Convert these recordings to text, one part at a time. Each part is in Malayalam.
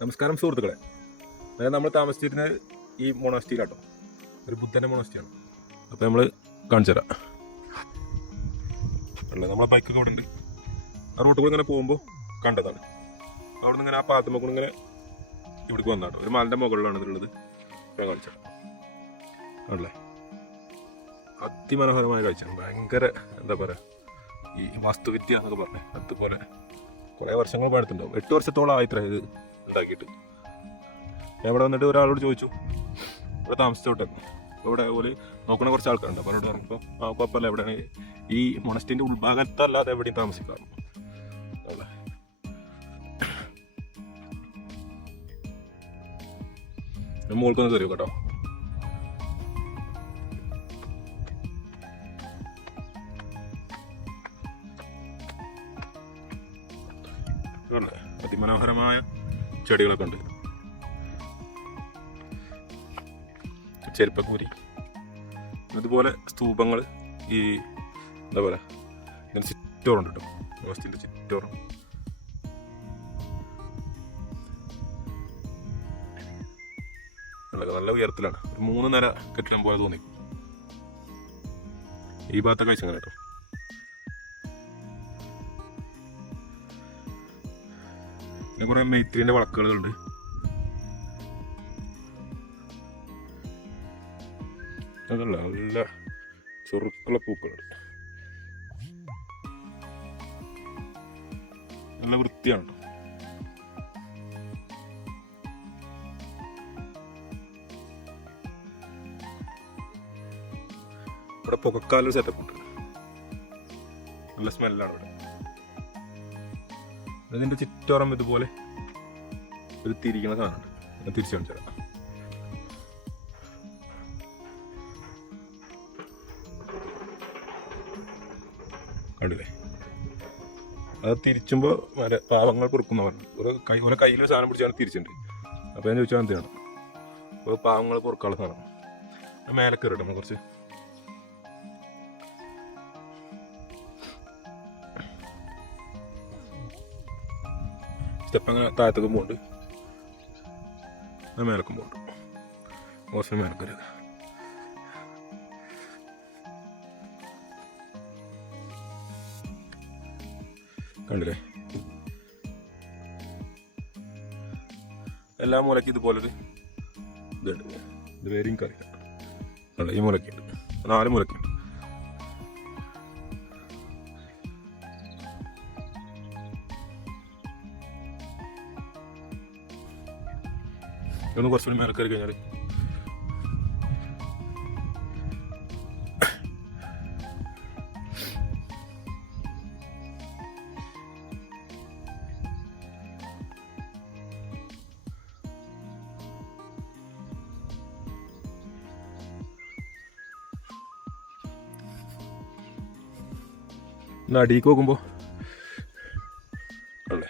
നമസ്കാരം സുഹൃത്തുക്കളെ. അതായത് നമ്മൾ താമസിച്ചിരുന്നത് ഈ മൊണാസ്റ്റിയിലാട്ടോ, ഒരു ബുദ്ധൻ്റെ മൊണാസ്റ്റിയാണ്. അപ്പോൾ നമ്മൾ കാണിച്ചു തരാം. അല്ലേ, നമ്മളെ ബൈക്കൊക്കെ ഇവിടെ ഉണ്ട്. ആ റൂട്ട് കൂടെ ഇങ്ങനെ പോകുമ്പോൾ കണ്ടതാണ്. അവിടെ നിന്ന് ഇങ്ങനെ ആ പാത്തുമ്പോൾ കൂടെ ഇങ്ങനെ ഇവിടേക്ക് വന്നാട്ടോ. ഒരു മലൻ്റെ മുകളിലാണ് ഇതുള്ളത്. ഞാൻ കാണിച്ചു തരാം. ആണല്ലേ, അതിമനോഹരമായ കാഴ്ചയാണ്. ഭയങ്കര എന്താ പറയുക, ഈ വാസ്തുവിദ്യ എന്നൊക്കെ പറഞ്ഞേ അതുപോലെ കുറേ വർഷങ്ങൾ പഴത്തുണ്ടാവും. 8 വർഷത്തോളം ആയിത്ര ഇത് ഉണ്ടാക്കിയിട്ട്. ഞാൻ ഇവിടെ വന്നിട്ട് ഒരാളോട് ചോദിച്ചു, ഇവിടെ താമസിച്ചോട്ടെ. അപ്പോൾ ഇവിടെ അതുപോലെ നോക്കുന്ന കുറച്ച് ആൾക്കാരുണ്ട്. അപ്പോൾ അവരോട് പറഞ്ഞപ്പോൾ ആ കുഴപ്പമില്ല, എവിടെയാണ് ഈ മൊണസ്റ്റിൻ്റെ ഉൾഭാഗത്തല്ലാതെ എവിടെയും താമസിക്കാറുണ്ട്. മുകൾക്കൊന്ന് തരൂ കേട്ടോ. അതിമനോഹരമായ ചെടികളൊക്കെ ഉണ്ട്. ചെരുപ്പക്കൂരി, അതുപോലെ സ്തൂപങ്ങൾ, ഈ എന്താ പറയുക, ഇങ്ങനെ ചുറ്റോറുണ്ട് കേട്ടോ. മൊണസ്റ്റിൻ്റെ ചുറ്റോറും നല്ല ഉയരത്തിലാണ്. ഒരു 3 നില കെട്ടിടം പോലെ തോന്നി. ഈ ഭാഗത്തെ കാഴ്ച അങ്ങനെ കേട്ടോ. പിന്നെ കുറേ മെയ്ത്രീൻ്റെ വളക്കുകളുണ്ട്. അതല്ല, നല്ല ചൊറുക്കുള്ള പൂക്കളുണ്ട്. നല്ല വൃത്തിയാണ് കേട്ടോ. ഇവിടെ പുകക്കാലൊരു സെറ്റപ്പ് ഉണ്ട്. നല്ല സ്മെല്ലാണ് ഇവിടെ. അതിൻ്റെ ചുറ്റോറം ഇതുപോലെ ഒരു തിരിക്കുന്ന സാധനമുണ്ട്. ഞാൻ തിരിച്ചു കാണിച്ചു തരാം. കണ്ടില്ലേ, അത് തിരിച്ചുമ്പോൾ പാവങ്ങൾ പൊറുക്കുന്ന പറഞ്ഞു. ഓരോ കയ്യിൽ സാധനം പിടിച്ചാണ് തിരിച്ചിട്ടുണ്ട്. അപ്പോൾ ഞാൻ ചോദിച്ചാൽ എന്തിനാണ്? അപ്പോൾ പാവങ്ങൾ പൊറുക്കാനുള്ള സാധനം. മേലെ കയറിയിട്ട് നമ്മൾ കുറച്ച് സ്റ്റെപ്പ് അങ്ങനെ താഴത്തേക്കും പോകുന്നുണ്ട്, മേലക്കും പോകുന്നുണ്ട്. കുറച്ച് മേലക്കര കണ്ടില്ലേ. എല്ലാ മൂലയ്ക്കും ഇതുപോലൊരു ഇതുണ്ട്. ഇത് പേര് എനിക്കറിയില്ല. അല്ല, ഈ മൂലക്കുണ്ട്, 4 മൂലക്കുണ്ട്. ഇതൊന്ന് കുറച്ചുകൂടി മേലെ കയറി കഴിഞ്ഞാൽ അടിയിലേക്ക് നോക്കുമ്പോൾ അല്ലേ,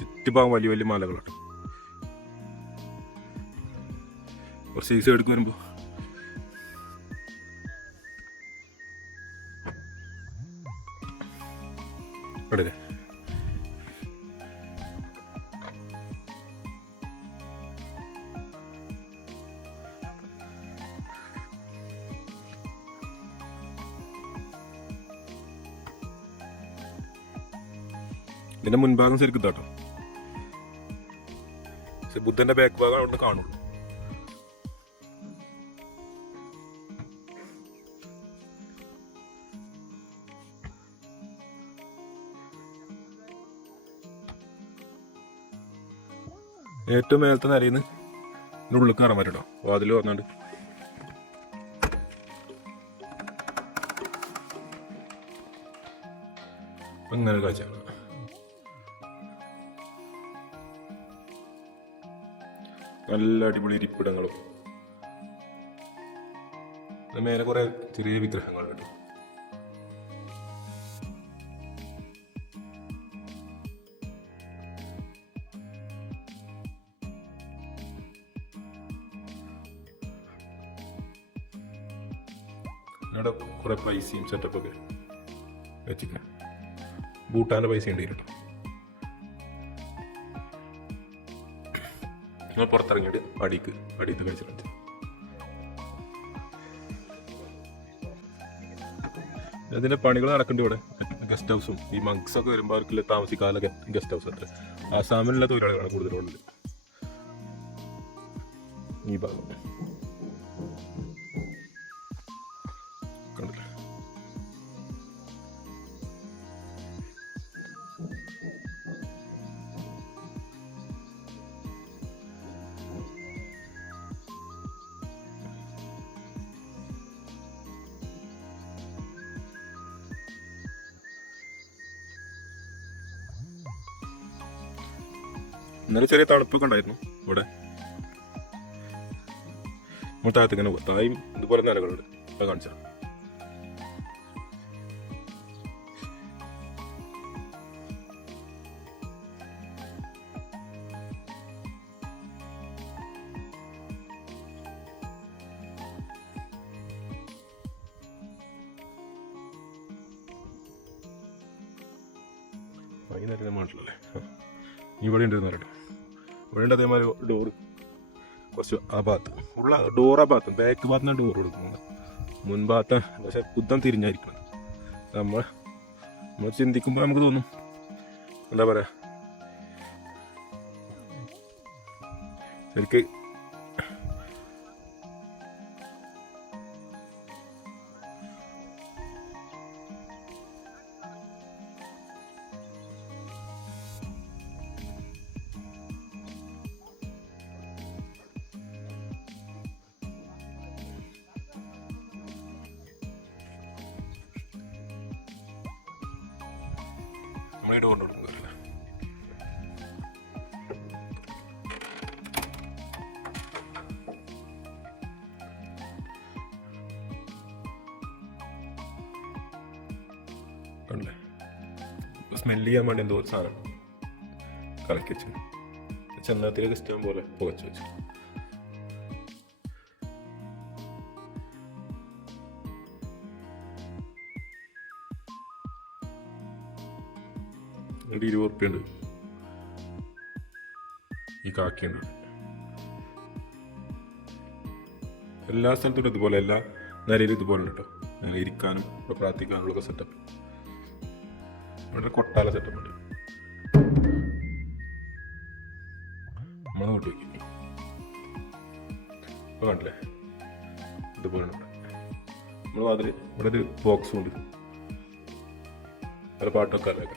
ചുറ്റുഭാഗം വലിയ വലിയ മലകളുണ്ട്. കുറച്ച് ഈ സൈഡിലേക്ക് വരുമ്പോൾ അവിടെ ഇതിന്റെ മുൻഭാഗം ശരിക്കും ഇതാട്ടോ. ബുദ്ധന്റെ ബാക്ക് ഭാഗം അവിടെ കാണുള്ളൂ. ഏറ്റവും മേലത്തെ നിരയിൽ നിന്ന് ഉള്ളിൽ കയറാൻ പറ്റട്ടോ. വാതിൽ വന്നാണ്ട് അങ്ങനെ കാഴ്ച. നല്ല അടിപൊളി ഇരിപ്പിടങ്ങളും മേലെ കുറെ ചെറിയ വിഗ്രഹങ്ങളുണ്ട്. അവിടെ കുറെ പൈസയും സെറ്റപ്പൊക്കെ വെച്ചിട്ട് ഭൂട്ടാൻ്റെ പൈസ ഉണ്ട് കേട്ടോ. നിങ്ങൾ പുറത്തിറങ്ങിയിട്ട് അടിയത്ത് കഴിച്ചിട്ട് അതിൻ്റെ പണികൾ നടക്കേണ്ടി ഇവിടെ. ഗസ്റ്റ് ഹൗസും ഈ മങ്സൊക്കെ വരുമ്പോൾ അവർക്കില്ല താമസിക്കാനൊക്കെ ഗസ്റ്റ് ഹൗസ് അത്ര ആസാമിലുള്ള തൊഴിലാളികളാണ് കൂടുതലുള്ളത് ഈ ഭാഗം. കണ്ടില്ലേ? ഇന്നലെ ചെറിയ തണുപ്പൊക്കെ ഉണ്ടായിരുന്നു ഇവിടെ. നമ്മൾ താഴത്ത് ഇങ്ങനെ പോകും. തായും ഇതുപോലെ നിലകളുണ്ട്. ഇപ്പം കാണിച്ചു വൈകുന്നേരം മാറ്റില്ലല്ലേ. ഇവിടെ ഉണ്ട് പറയട്ടെ. ഇവിടെ ഉണ്ട് അതേമാതിരി ഡോറ് കുറച്ച് ആ ഭാഗത്ത് ഉള്ള ഡോർ. ആ ഭാഗത്ത് ബാക്ക് ഭാഗത്താണ് ഡോർ കൊടുക്കുന്നത്. മുൻഭാഗത്ത് പക്ഷെ ബുദ്ധം തിരിഞ്ഞായിരിക്കണം. നമ്മൾ ചിന്തിക്കുമ്പോൾ നമുക്ക് തോന്നും എന്താ പറയുക, ശരിക്ക് നമ്മളീട് കൊണ്ടുകൊടുക്കുന്നത് കണ്ടല്ലേ. സ്മെല്ല് ചെയ്യാൻ വേണ്ടി എന്തോ ഒരു സാധനം കലക്കി വെച്ചു. ചെന്നത്തിലേക്ക് ഇഷ്ടം പോലെ പുകച്ചു വെച്ചു. ഒരു 20 ഉറുപ്പ്യുണ്ട് ഈ കാക്കിയുണ്ട്. എല്ലാ സ്ഥലത്തും ഇതുപോലെ, എല്ലാ നിലയിലും ഇതുപോലെ ഉണ്ട് കേട്ടോ. നില ഇരിക്കാനും ഇവിടെ പ്രാർത്ഥിക്കാനുള്ള സെറ്റപ്പ്. ഇവിടെ കൊട്ടാല സെറ്റപ്പ് ഉണ്ട്. നമ്മൾ നോട്ട് വയ്ക്കും. ഇപ്പോൾ കണ്ടില്ലേ ഇതുപോലെ ഉണ്ട്. നമ്മൾ അതിൽ ഇവിടെ ഒരു ബോക്സും ഉണ്ട്. പല പാട്ടൊക്കെ അല്ലേ.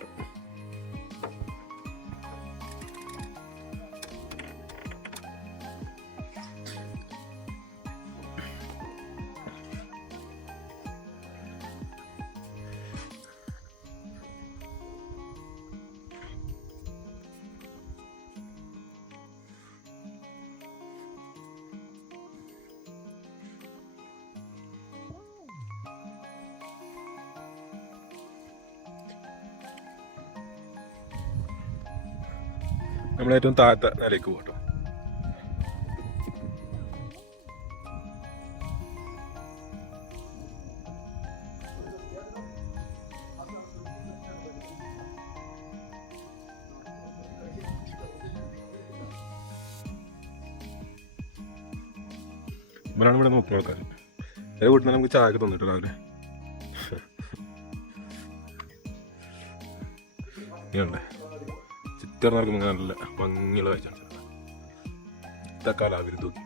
നമ്മളേറ്റവും താഴത്തെ നിലയ്ക്ക് പോകട്ടോ. ഇവരാണ് ഇവിടെ നോക്കുന്ന ആൾക്കാർ. ചില വീട്ടിൽ നമുക്ക് ചായ ഒക്കെ തന്നിട്ട് രാവിലെ. ഇങ്ങനെയുണ്ട് ചിത്രം നടക്കുമ്പോൾ നല്ല ഭംഗിയുള്ള കാഴ്ചയാണ്. തക്കാല അവര് തൂക്കി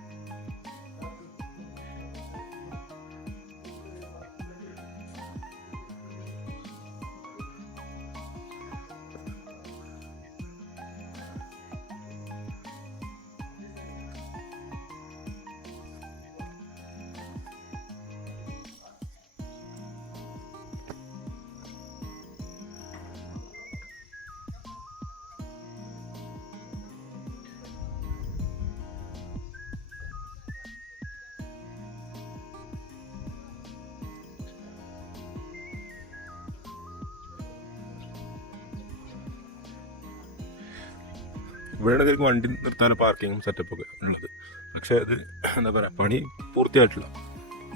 ഇവിടെ വണ്ടി നിർത്താൻ പാർക്കിങ്ങും സെറ്റപ്പൊക്കെ ഉള്ളത്. പക്ഷെ അത് എന്താ പറയുക, പണി പൂർത്തിയായിട്ടില്ല.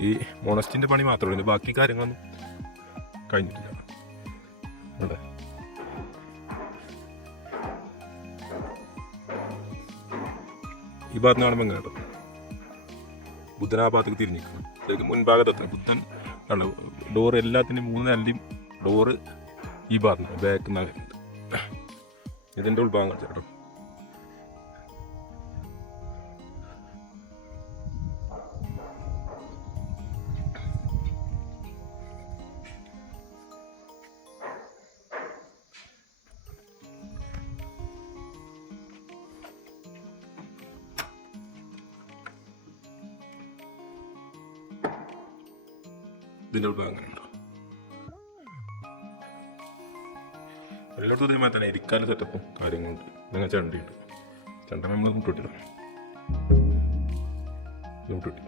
ഈ മോണസ്റ്റിൻ്റെ പണി മാത്രമേ ഉള്ളൂ. ബാക്കി കാര്യങ്ങളൊന്നും കഴിഞ്ഞിട്ടില്ല. അതെ, ഈ ഭാഗത്ത് നിന്ന് കാണുമ്പോൾ എങ്ങനെ കേട്ടോ ബുദ്ധൻ ആ ഭാഗത്തേക്ക് തിരിഞ്ഞിരിക്കണം. ശരിക്കും മുൻഭാഗത്തെത്തണം. ബുദ്ധൻ ആണ് ഡോറ് എല്ലാത്തിൻ്റെയും 3 നിലയും ഡോറ് ഈ ഭാഗത്ത് ബാക്ക് നിന്നാണ് വരുന്നത്. ഇതിൻ്റെ ഉൾഭാഗം കാണിച്ചു കേട്ടോ. ഇതിൻ്റെ ഉൾഭാഗം അങ്ങനെ ഉണ്ടോ. എല്ലായിടത്തും ഇതേമാതിരി തന്നെ ഇരിക്കാനും സെറ്റപ്പും കാര്യങ്ങളുണ്ട്. അങ്ങനെ ചണ്ടിയുണ്ട്. ചണ്ട നമ്മൾ മുട്ടിട്ടില്ല. മുട്ടിട്ടി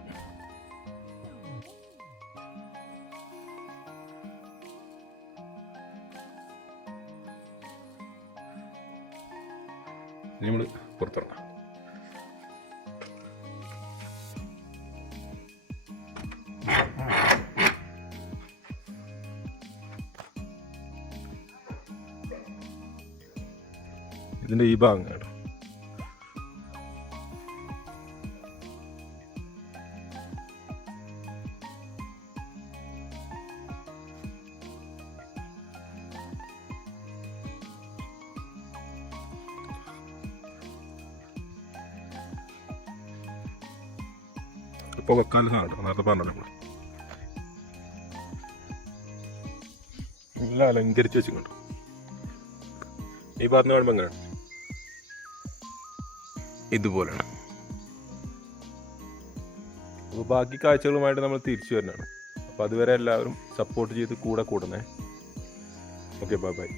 ഇനി നമ്മൾ പുറത്തിറങ്ങാം. ഇതിൻ്റെ ഈ ഭാഗം കേട്ടോ. ഇപ്പോൾ വെക്കാനുള്ള സാധനം നേരത്തെ പറഞ്ഞല്ലോ നമ്മൾ എല്ലാം അലങ്കരിച്ച് വെച്ചിട്ടുണ്ട്. ഈ ഭാഗത്ത് കാണുമ്പോൾ എങ്ങനെയാണ് ഇതുപോലെയാണ്. അപ്പോൾ ബാക്കി കാഴ്ചകളുമായിട്ട് നമ്മൾ തിരിച്ചു വരുന്നതാണ്. അപ്പോൾ അതുവരെ എല്ലാവരും സപ്പോർട്ട് ചെയ്ത് കൂടെ കൂടണേ. Okay, bye bye.